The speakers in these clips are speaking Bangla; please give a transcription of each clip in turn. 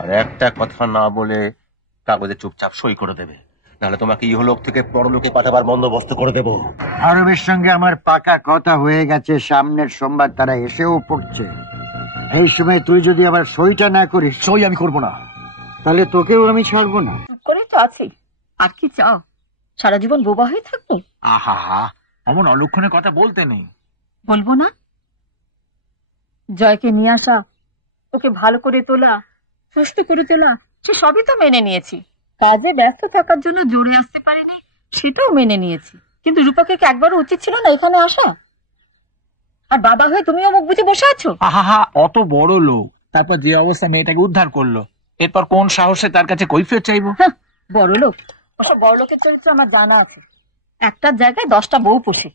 আর একটা কথা না বলে কাগজে চুপচাপ সই করে দেবে, নাহলে তোমাকে ইহলোক থেকে পরলোকে পাঠাবার বন্দোবস্ত করে দেব। আরবের সঙ্গে আমার পাকা কথা হয়ে গেছে, সামনের সোমবার তারা এসেও পড়ছে। এই সময় তুই যদি আবার সইটা না করিস। সই আমি করবো না। তাহলে তোকেও আমি ছাড়বো না। করে তো আছি, আর কি চাও? সারা জীবন বোবা হয়ে থাকবো? আহা, এমন অলক্ষণের কথা বলতে নেই। বলবো না? জয়কে নিয়ে আসা, ওকে ভালো করে তোলা, সুস্থ করে তোলা, সে সবই তো মেনে নিয়েছি। কাজে ব্যস্ত থাকার জন্য জোরে আসতে পারিনি, সেটাও মেনে নিয়েছি। কিন্তু রূপাকে কি একবারও উচিত ছিল না এখানে আসা? আর বাবা হয়ে তুমিও মুখ বুঝে বসে আছো। আহা, অত বড় লোক, তারপর যে অবস্থা মেয়েটাকে উদ্ধার করলো, এরপর কোন সাহসে তার কাছে কৈফিয়ত চাইবো? বড় লোক, ওসব বড় লোকের চরিত্র আমার জানা আছে। একটার জায়গায় 10টা বউ পোষে।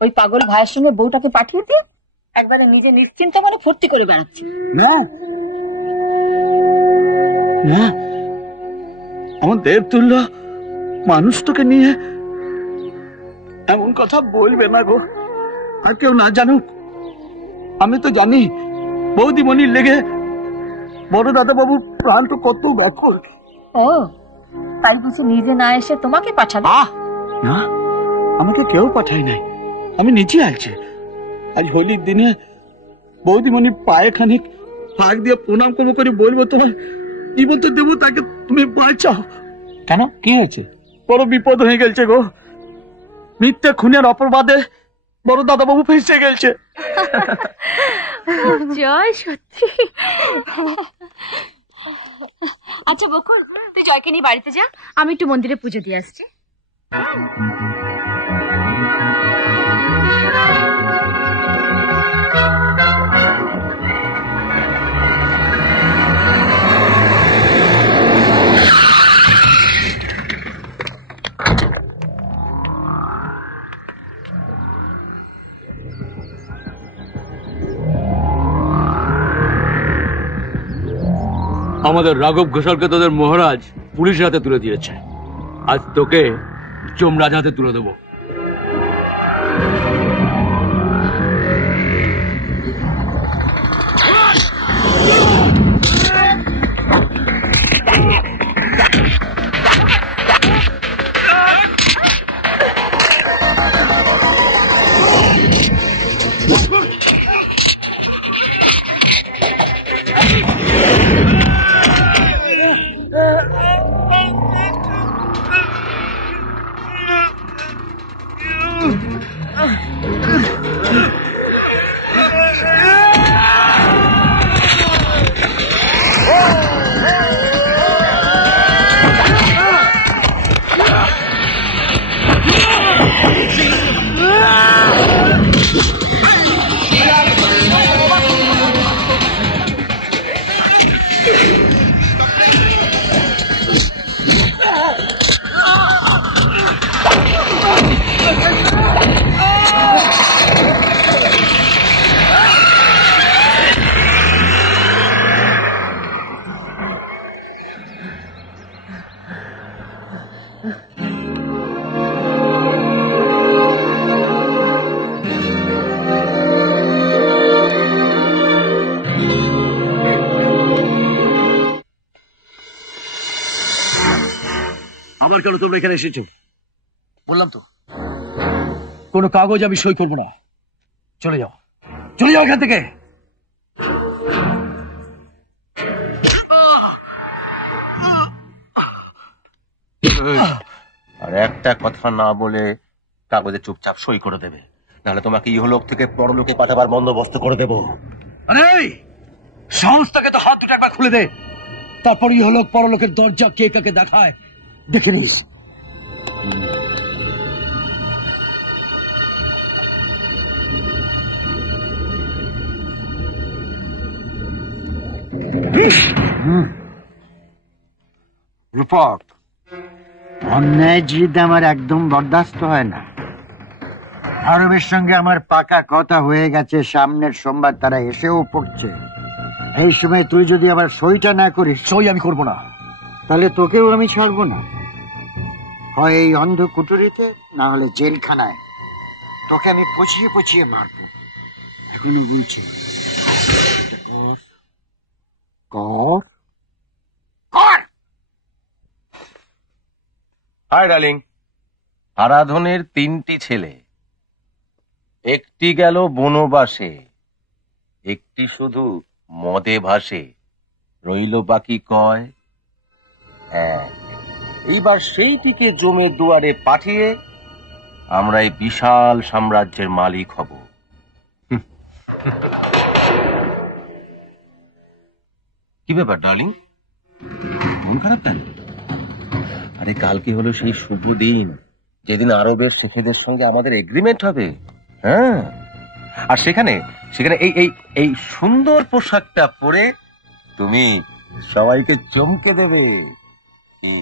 ওই পাগল ভাইয়ের সঙ্গে বউটাকে পাঠিয়ে দিয়ে একবারে নিজে নিশ্চিন্ত মনে ফুর্তি করে বেড়াচ্ছে। এমন দেব তুল্য মানুষ তোকে নিয়ে এমন কথা বলবে না গো। আর কেউ না জানুক, আমি তো জানি বৌদিমণির লেগে বড় দাদা বাবু প্রাণ তো কত ব্যাকুল। ও তাই কিছু নিজে না এসে তোমাকে পাঠাবে? না, আমাকে কেউ পাঠায় নাই, আমি নিজে আছি। আজ হোলির দিনে বৌদিমণির পায়ে খানিক ফাঁক দিয়ে প্রণাম করবো, করে বলবো তোমার জীবন তো দেবো, তাকে তুমি বাঁচাও। কেন, কি হয়েছে? বড় বিপদ হয়ে গেছে গো। মিথ্যে খুনের অপবাদে বড় দাদা বাবু ফেসে গেছে। জয়, সত্যি। আচ্ছা বকুল, তুই জয়কে নিয়ে বাড়িতে যা, আমি একটু মন্দিরে পুজো দিয়ে আসছি। আমাদের রাঘব ঘোষালকে তোদের মহারাজ পুলিশের হাতে তুলে দিয়েছে। আজ তোকে যমরাজ হাতে তুলে দেবো। আবার কেন তোমরা এখানে এসেছো? বললাম তো, কোনো কাগজ আমি সই করবো না। চলে যাও, চলে যাও এখান থেকে। আর একটা কথা না বলে কাগজে চুপচাপ সই করে দেবে, নাহলে তোমাকে ইহলোক থেকে পরলোকে পাঠাবার বন্দোবস্ত করে দেব। আরে সংস্থাকে তো হাত দুটো একবার খুলে দে, তারপর ইহলোক পরলোকের দরজা কে কাকে দেখায় দেখে নিস। রূপক, অন্যায় জিদ আমার একদম বরদাস্ত হয় না। আরবের সঙ্গে আমার পাকা কথা হয়ে গেছে, সামনের সোমবার তারা এসেও পড়ছে। এই সময় তুই যদি আবার সইটা না করিস। সই আমি করবো না। তাহলে তোকেও আমি ছাড়বো না। হয় এই অন্ধ কুটুরিতে, না হলে জেলখানায়। তোকে আমি পচিয়ে পচিয়ে মারবো। এখনো বলছি কর হাই ডার্লিং। আরাধনের 3টি ছেলে, একটি গেল বনবাসে, একটি শুধু মদে ভাসে, রইল বাকি কয় এক। এইবার সেইটিকে জমে দুয়ারে পাঠিয়ে আমরা এই বিশাল সাম্রাজ্যের মালিক হব। কি ব্যাপার ডার্লিং, মন খারাপ কেন? আরে কালকে হলো সেই শুভ দিন যেদিন আরবের শেখেদের সঙ্গে আমাদের এগ্রিমেন্ট হবে। হ্যাঁ, আর সেখানে সেখানে এই এই এই সুন্দর পোশাকটা পরে তুমি সবাইকে চমকে দেবে। কি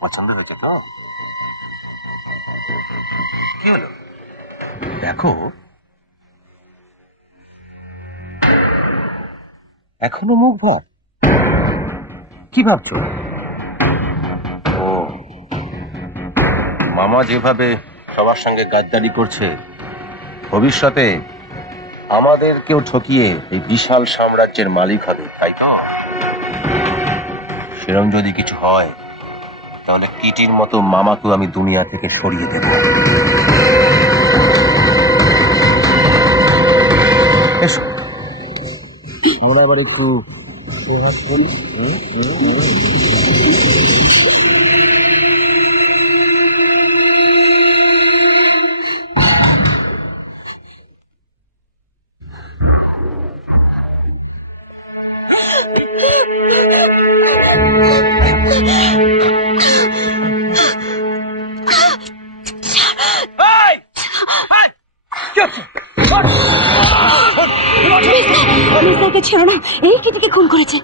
পছন্দ হয়েছে তো? কি হলো দেখো, এখনো মুখ ভার। কি ভাবছো? ও, মামা যেভাবে সবার সঙ্গে গাদ্দারি করছে, ভবিষ্যতে আমাদেরকেও ঠকিয়ে এই বিশাল সাম্রাজ্যের মালিক হবে, তাই তো? সেরকম যদি কিছু হয় তাহলে কিটির মতো মামাকেও আমি দুনিয়া থেকে সরিয়ে দেব। এসো, আমরা আবার একটু সোহাগ করি। পুলিশদেরকে ছেড়ো না, এই কিটিকে খুন করেছে।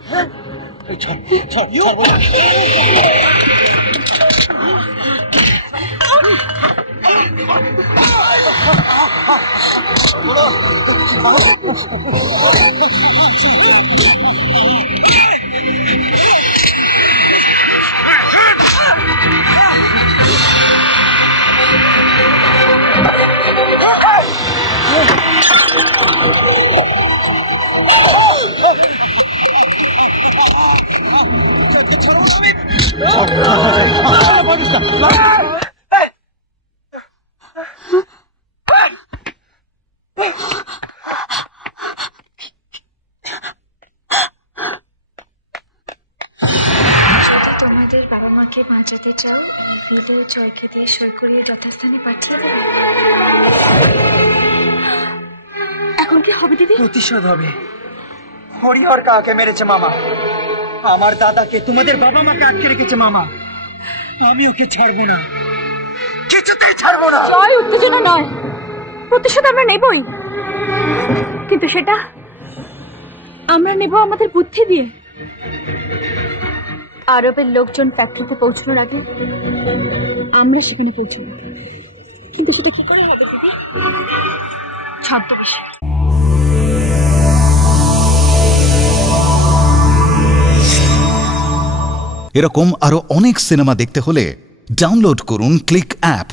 তোমাদের বাবা মাকে বাঁচাতে চাও, ভিডিও চরকে দিয়ে সই করিয়ে যথাস্থানে পাঠিয়ে দেবে। এখন কি হবে দিদি? প্রতিশোধ হবে। হরিহর কাকে মেরেছে মামা, আমার দাদাকে, তোমাদের বাবা মাকে আটকে রেখেছে মামা। আমি ওকে ছাড়বো না, কিছুতেই ছাড়বো না। জয় উত্তেজনা নয়, প্রতিশোধ আমরা নেবই, কিন্তু সেটা আমরা নেব আমাদের বুদ্ধি দিয়ে। আরবের লোকজন ফ্যাক্টরিতে পৌঁছানোর আগে আমরা সেখানে পৌঁছব, কিন্তু সেটা কি করে হবে দিদি? ছদ্মবেশে। এরকম আরো অনেক সিনেমা দেখতে হলে ডাউনলোড করুন ক্লিক অ্যাপ।